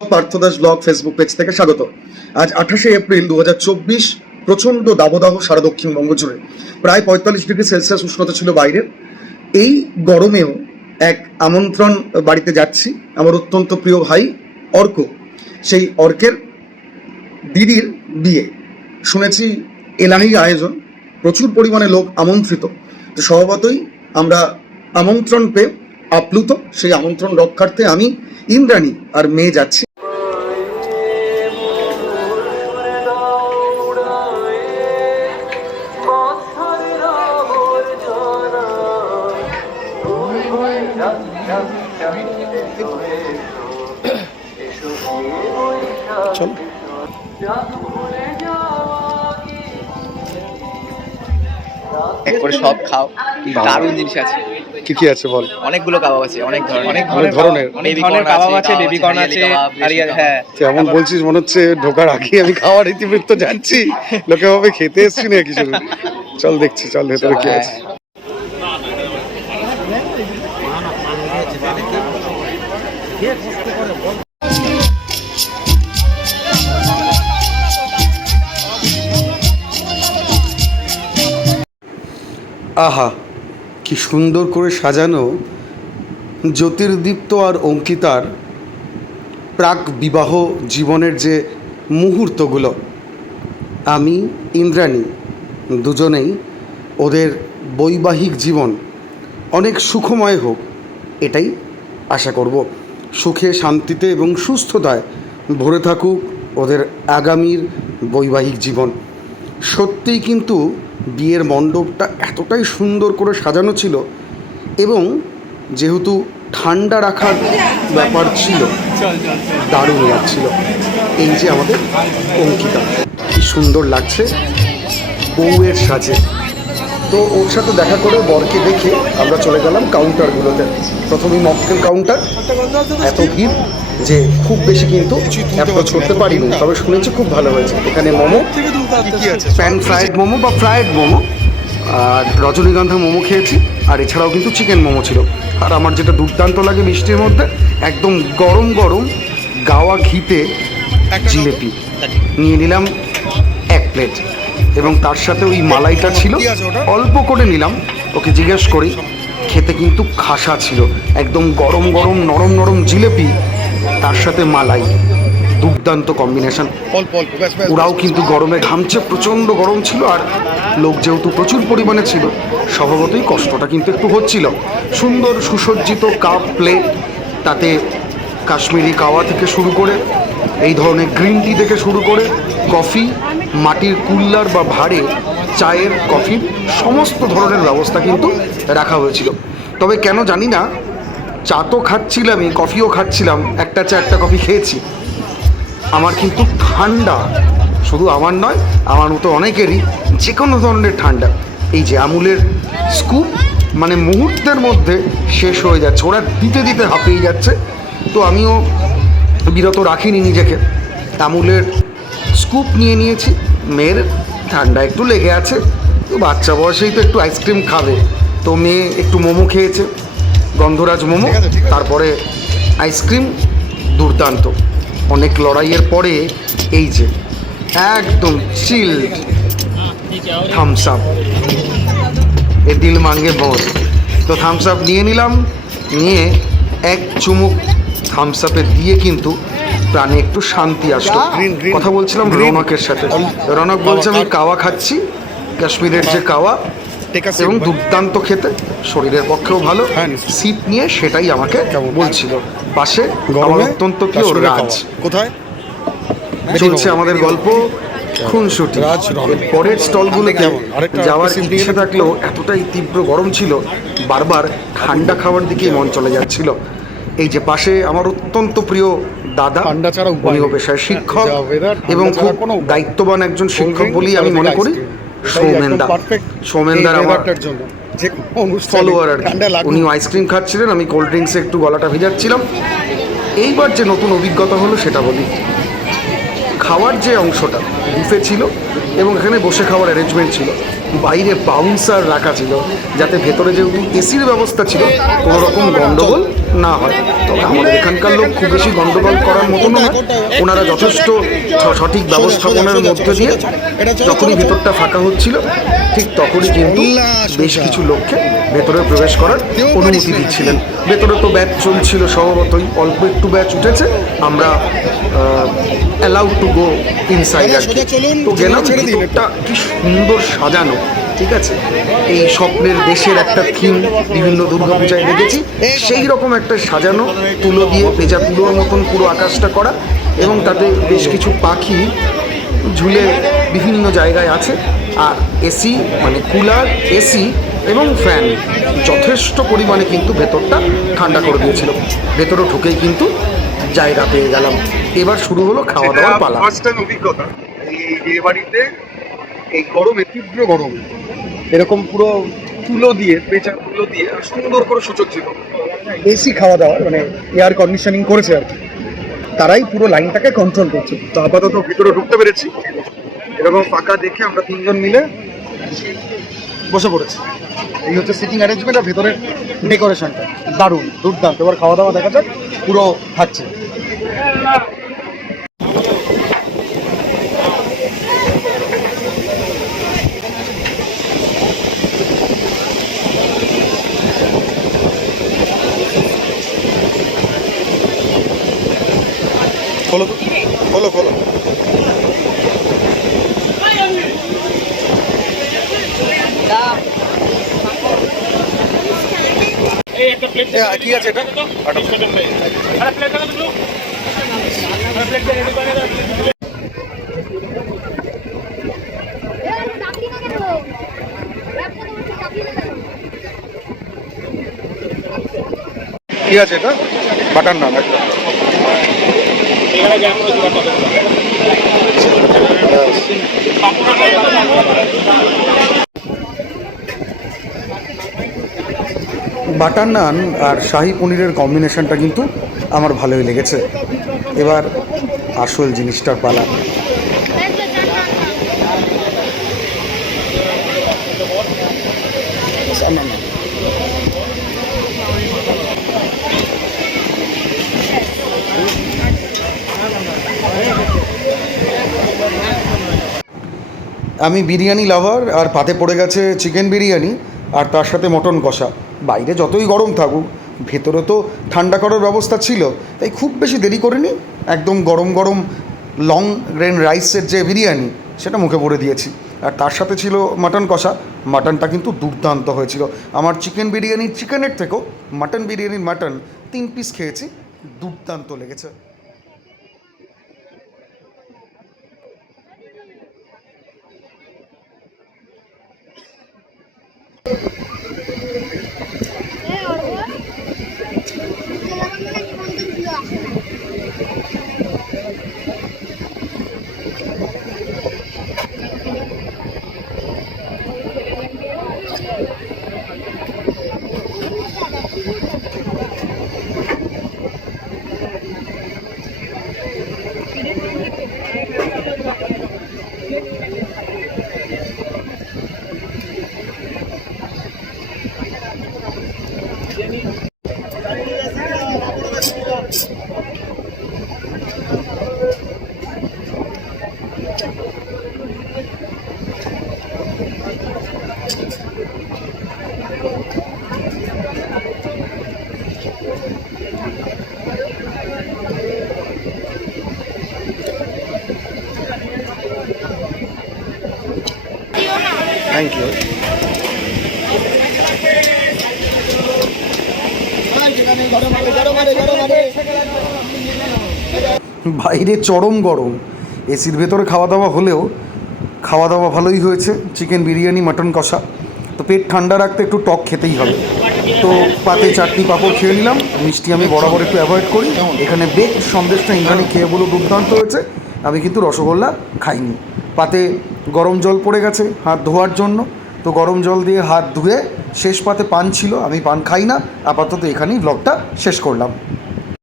Partha Das blog Facebook page থেকে স্বাগত। আজ 28শে এপ্রিল 2024। প্রচণ্ড দাবদাহ সারা দক্ষিণবঙ্গ জুড়ে, প্রায় 45 ডিগ্রি সেলসিয়াস উষ্ণতা ছিল বাইরের। এই গরমেও এক আমন্ত্রণ বাড়িতে যাচ্ছি, আমার অত্যন্ত প্রিয় ভাই অর্ক। সেই অর্কের দিদির বিয়ে শুনেছি, এলাহি আয়োজন, প্রচুর পরিমাণে লোক আমন্ত্রিত। তো স্বভাবতই আমরা আমন্ত্রণ পেয়ে আপ্লুত। সেই আমন্ত্রণ রক্ষার্থে আমি, ইন্দ্রাণী আর মেয়ে যাচ্ছি। এক করে সব খাও, দারুণ জিনিস আছে। কি কি আছে বল? অনেকগুলো কাবাব আছে, অনেক ধরনের কাবাব আছে, বেবি কর্ন আছে, আর হ্যাঁ এমন বলছিস মনে হচ্ছে ঢোকার আগে আমি খাওয়ার ইতিবৃত্ত জানছি, লোকে ভাবে খেতে এসছি না কিছু। চল দেখছি, চল ভেতরে কি আছে। আহা, কি সুন্দর করে সাজানো জ্যোতির্দীপ্ত আর অঙ্কিতার প্রাক বিবাহ জীবনের যে মুহূর্তগুলো। আমি, ইন্দ্রাণী দুজনেই ওদের বৈবাহিক জীবন অনেক সুখময় হোক, এটাই আশা করব। সুখে, শান্তিতে এবং সুস্থতায় ভরে থাকুক ওদের আগামীর বৈবাহিক জীবন। সত্যিই কিন্তু বিয়ের মণ্ডপটা এতটাই সুন্দর করে সাজানো ছিল, এবং যেহেতু ঠান্ডা রাখার ব্যাপার ছিল, দারুণ লাগছিল। এই যে আমাদের অঙ্কিতা, কি সুন্দর লাগছে বউয়ের সাজে। তো ওর সাথে দেখা করে, বরকে দেখে আমরা চলে গেলাম কাউন্টারগুলোতে। প্রথমেই মকটেল কাউন্টার, এত ভিড় যে খুব বেশি কিন্তু অ্যাপ্রোচ করতে পারিনি, তবে শুনেছি খুব ভালো হয়েছে। এখানে মোমো, প্যান ফ্রাইড মোমো বা ফ্রাইড মোমো, আর রজনীগন্ধা মোমো খেয়েছি, আর এছাড়াও কিন্তু চিকেন মোমো ছিল। আর আমার যেটা দুর্দান্ত লাগে মিষ্টির মধ্যে, একদম গরম গরম গাওয়া ঘিতে জিলেপি নিয়ে নিলাম 1 প্লেট, এবং তার সাথে ওই মালাইটা ছিল, অল্প করে নিলাম। ওকে জিজ্ঞেস করি, খেতে কিন্তু খাসা ছিল, একদম গরম গরম নরম নরম জিলেপি, তার সাথে মালাই, দুর্দান্ত কম্বিনেশন। ওরাও কিন্তু গরমে ঘামছে, প্রচণ্ড গরম ছিল, আর লোক যেহেতু প্রচুর পরিমাণে ছিল, স্বভাবতই কষ্টটা কিন্তু একটু হচ্ছিল। সুন্দর সুসজ্জিত কাপ প্লেট, তাতে কাশ্মীরি কাওয়া থেকে শুরু করে, এই ধরনের গ্রিন টি থেকে শুরু করে, কফি, মাটির কুল্লার বা ভাঁড়ে চায়ের, কফির সমস্ত ধরনের ব্যবস্থা কিন্তু রাখা হয়েছিল। তবে কেন জানি না, চা তো খাচ্ছিলামই, কফিও খাচ্ছিলাম, একটা চা একটা কফি খেয়েছি, আমার কিন্তু ঠান্ডা, শুধু আমার নয়, আমার মতো অনেকেরই যে কোনো ধরনের ঠান্ডা। এই যে আমুলের স্কুপ, মানে মুহূর্তের মধ্যে শেষ হয়ে যাচ্ছে, ওরা দিতে দিতে হাঁপিয়ে যাচ্ছে। তো আমিও বিরত রাখিনি নিজেকে, আমুলের স্কুপ নিয়ে নিয়েছি। মেয়ের ঠান্ডা একটু লেগে আছে, তো বাচ্চা বয়সেই তো একটু আইসক্রিম খাবে, তো মেয়ে একটু মোমো খেয়েছে, গন্ধরাজ মোমো, তারপরে আইসক্রিম। দুর্দান্ত। অনেক লড়াইয়ের পরে এই যে একদম চিল্ড থামস আপ, এ দিল মাঙ্গে বহুত। তো থামস আপ নিয়ে নিলাম, নিয়ে এক চুমুক থামস আপে দিয়ে কিন্তু প্রাণে একটু শান্তি আসলো। কথা বলছিলাম রৌনকের সাথে, রৌনক বলছে আমি কাওয়া খাচ্ছি, কাশ্মীরের যে কাওয়া, এবং দুর্দান্ত খেতে, শরীরের পক্ষেও ভালো। সিপ নিয়ে সেটাই আমাকে বলছিল। পাশে আমার অত্যন্ত প্রিয় রাজ। কোথায় চলছে আমাদের গল্প খুনসুটি। পরের স্টলগুলোতে যাওয়ার ইচ্ছে থাকলেও এতটাই তীব্র গরম ছিল, বারবার ঠান্ডা খাওয়ার দিকেই মন চলে যাচ্ছিল। এই যে পাশে আমার অত্যন্ত প্রিয় দাদা, উনিও পেশায় শিক্ষক, এবং খুব দায়িত্ববান একজন শিক্ষক বলেই আমি মনে করি। সৌমেনদার আমার ফলোয়ার আর কি। উনিও আইসক্রিম খাচ্ছিলেন, আমি কোল্ড ড্রিঙ্কসে একটু গলাটা ভিজাচ্ছিলাম। এইবার যে নতুন অভিজ্ঞতা হলো সেটা বলি। খাওয়ার যে অংশটা, বুফে ছিল, এবং এখানে বসে খাওয়ার অ্যারেঞ্জমেন্ট ছিল। বাইরে বাউন্সার রাখা ছিল যাতে ভেতরে যেহেতু এসির ব্যবস্থা ছিল কোনো রকম গণ্ডগোল না হয়। তবে আমাদের এখানকার লোক খুব বেশি গণ্ডগোল করার মতনও না, ওনারা যথেষ্ট সঠিক ব্যবস্থাপনার মধ্যে দিয়ে যখনই ভেতরটা ফাঁকা হচ্ছিল ঠিক তখনই কিন্তু বেশ কিছু লোককে ভেতরে প্রবেশ করার অনুমতি দিচ্ছিলেন। ভেতরে তো ব্যাচ চলছিল স্বভাবতই, অল্প একটু ব্যাচ উঠেছে, আমরা অ্যালাউড টু গো ইনসাইড আর কি। তো গেলাম, ভিতরটা কি সুন্দর সাজানো, ঠিক আছে। এই স্বপ্নের দেশের একটা থিম বিভিন্ন দুর্গাপূজায় দেখেছি, সেই রকম একটা সাজানো, তুলো দিয়ে ভেজা তুলোর মতন পুরো আকাশটা করা, এবং তাতে বেশ কিছু পাখি ঝুলে বিভিন্ন জায়গায় আছে। আর এসি মানে কুলার, এসি এবং ফ্যান যথেষ্ট পরিমাণে কিন্তু ভেতরটা ঠান্ডা করে দিয়েছিল। ভেতরে ঢুকেই কিন্তু জায়গা পেয়ে গেলাম। এবার শুরু হলো খাওয়া দাওয়ার পালা। ফার্স্ট টাইম অভিজ্ঞতা এই বিয়ে বাড়িতে, এই গরমে, তীব্র গরম, এরকম পুরো তুলো দিয়ে, পেঁচা তুলো দিয়ে সুন্দর করে সুসজ্জিত এসি খাওয়া দাওয়া, মানে এয়ার কন্ডিশনিং করেছে আর কি, তারাই পুরো লাইনটাকে কন্ট্রোল করছে। তো আপাতত ভিতরে ঢুকতে পেরেছি, এরকম ফাঁকা দেখে আমরা তিনজন মিলে বসে পড়েছি। এই হচ্ছে সিটিং অ্যারেঞ্জমেন্ট আর ভেতরের ডেকোরেশনটা দারুণ, দুর্দান্ত। এবার খাওয়া দাওয়া দেখা যাক, পুরো থাকছে। খোলো খোলো খোলো। কি আছে এটা? কি আছে এটা? বাটার নান একটা। বাটার নান আর শাহি পনিরের কম্বিনেশনটা কিন্তু আমার ভালোই লেগেছে। এবার আসল জিনিসটার পালা। আমি বিরিয়ানি লাভার, আর পাতে পড়ে গেছে চিকেন বিরিয়ানি আর তার সাথে মটন কষা। বাইরে যতই গরম থাকুক, ভেতরে তো ঠান্ডা করার ব্যবস্থা ছিল, তাই খুব বেশি দেরি করিনি, একদম গরম গরম লং গ্রেন রাইসের যে বিরিয়ানি সেটা মুখে পড়ে দিয়েছি। আর তার সাথে ছিল মাটন কষা। মাটনটা কিন্তু দুর্দান্ত হয়েছিল। আমার চিকেন বিরিয়ানির চিকেনের থেকেও মাটন বিরিয়ানির মাটন 3 পিস খেয়েছি, দুর্দান্ত লেগেছে। Thank you. বাইরে চরম গরম, এসির ভেতরে খাওয়া দাওয়া হলেও খাওয়া দাওয়া ভালোই হয়েছে। চিকেন বিরিয়ানি, মাটন কষা। তো পেট ঠান্ডা রাখতে একটু টক খেতেই হবে, তো পাতে চাটনি পাঁপড় খেয়ে নিলাম। মিষ্টি আমি বরাবর একটু অ্যাভয়েড করি। এখানে বেক সন্দেশটা ইন্দ্রাণী খেয়ে বলে দুর্দান্ত হয়েছে। আমি কিন্তু রসগোল্লা খাইনি। পাতে গরম জল পড়ে গেছে হাত ধোয়ার জন্য, তো গরম জল দিয়ে হাত ধুয়ে শেষ পাতে পান ছিল। আমি পান খাই না। আপাতত এখানেই ব্লগটা শেষ করলাম।